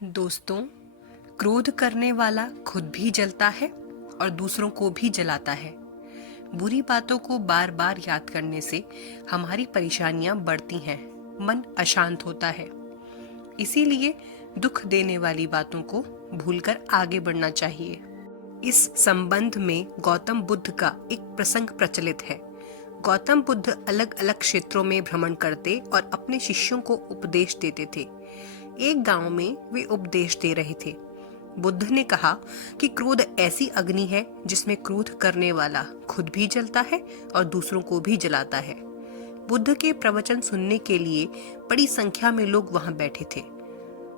दोस्तों, क्रोध करने वाला खुद भी जलता है और दूसरों को भी जलाता है। बुरी बातों को बार बार याद करने से हमारी परेशानियां बढ़ती हैं, मन अशांत होता है। इसीलिए दुख देने वाली बातों को भूलकर आगे बढ़ना चाहिए। इस संबंध में गौतम बुद्ध का एक प्रसंग प्रचलित है। गौतम बुद्ध अलग अलग क्षेत्रों में भ्रमण करते और अपने शिष्यों को उपदेश देते थे। एक गांव में वे उपदेश दे रहे थे। बुद्ध ने कहा कि क्रोध ऐसी अग्नि है जिसमें क्रोध करने वाला खुद भी जलता है और दूसरों को भी जलाता है। बुद्ध के प्रवचन सुनने के लिए बड़ी संख्या में लोग वहां बैठे थे।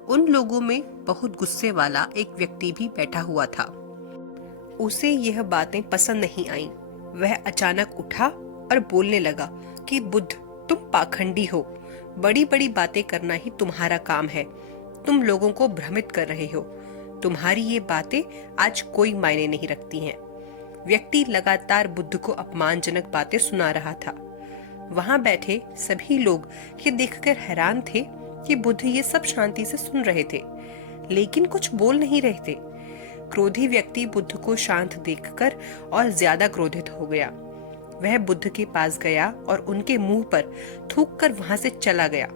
उन लोगों में बहुत गुस्से वाला एक व्यक्ति भी बैठा हुआ था। उसे यह बातें पसंद नहीं आईं। वह अचानक उठा और बोलने लगा कि बुद्ध, तुम पाखंडी हो। बड़ी बड़ी बातें करना ही तुम्हारा काम है। तुम लोगों को भ्रमित कर रहे हो। तुम्हारी ये बातें आज कोई मायने नहीं रखती हैं। व्यक्ति लगातार बुद्ध को अपमानजनक बातें सुना रहा था। वहां बैठे सभी लोग ये देखकर हैरान थे कि बुद्ध ये सब शांति से सुन रहे थे, लेकिन कुछ बोल नहीं रहे थे। क्रोधी व्यक्ति बुद्ध को शांत देखकर और ज्यादा क्रोधित हो गया। वह बुद्ध के पास गया और उनके मुंह पर थूककर वहां से चला गया।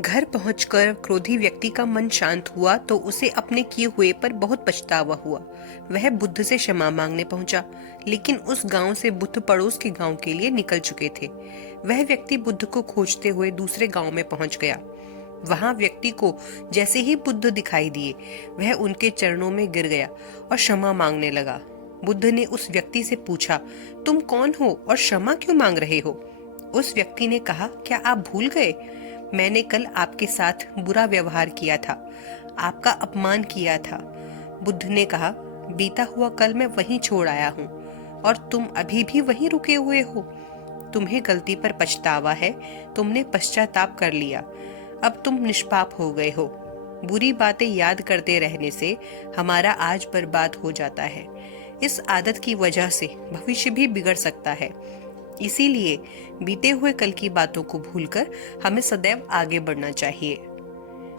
घर पहुंचकर क्रोधी व्यक्ति का मन शांत हुआ तो उसे अपने किए हुए पर बहुत पछतावा हुआ। वह बुद्ध से क्षमा मांगने पहुंचा, लेकिन उस गांव से बुद्ध पड़ोस के गांव के लिए निकल चुके थे। वह व्यक्ति बुद्ध को खोजते हुए दूसरे गांव में पहुंच गया। वहां व्यक्ति को जैसे ही बुद्ध दिखाई दिए, वह उनके चरणों में गिर गया और क्षमा मांगने लगा। बुद्ध ने उस व्यक्ति से पूछा, तुम कौन हो और क्षमा क्यों मांग रहे हो? उस व्यक्ति ने कहा, क्या आप भूल गए? मैंने कल आपके साथ बुरा व्यवहार किया था, आपका अपमान किया था। बुद्ध ने कहा, बीता हुआ कल मैं वहीं छोड़ आया हूँ और तुम अभी भी वहीं रुके हुए हो। तुम्हें गलती पर पछतावा है, तुमने पश्चाताप कर लिया, अब तुम निष्पाप हो गए हो। बुरी बातें याद करते रहने से हमारा आज बर्बाद हो जाता है। इस आदत की वजह से भविष्य भी बिगड़ सकता है। इसीलिए बीते हुए कल की बातों को भूलकर हमें सदैव आगे बढ़ना चाहिए।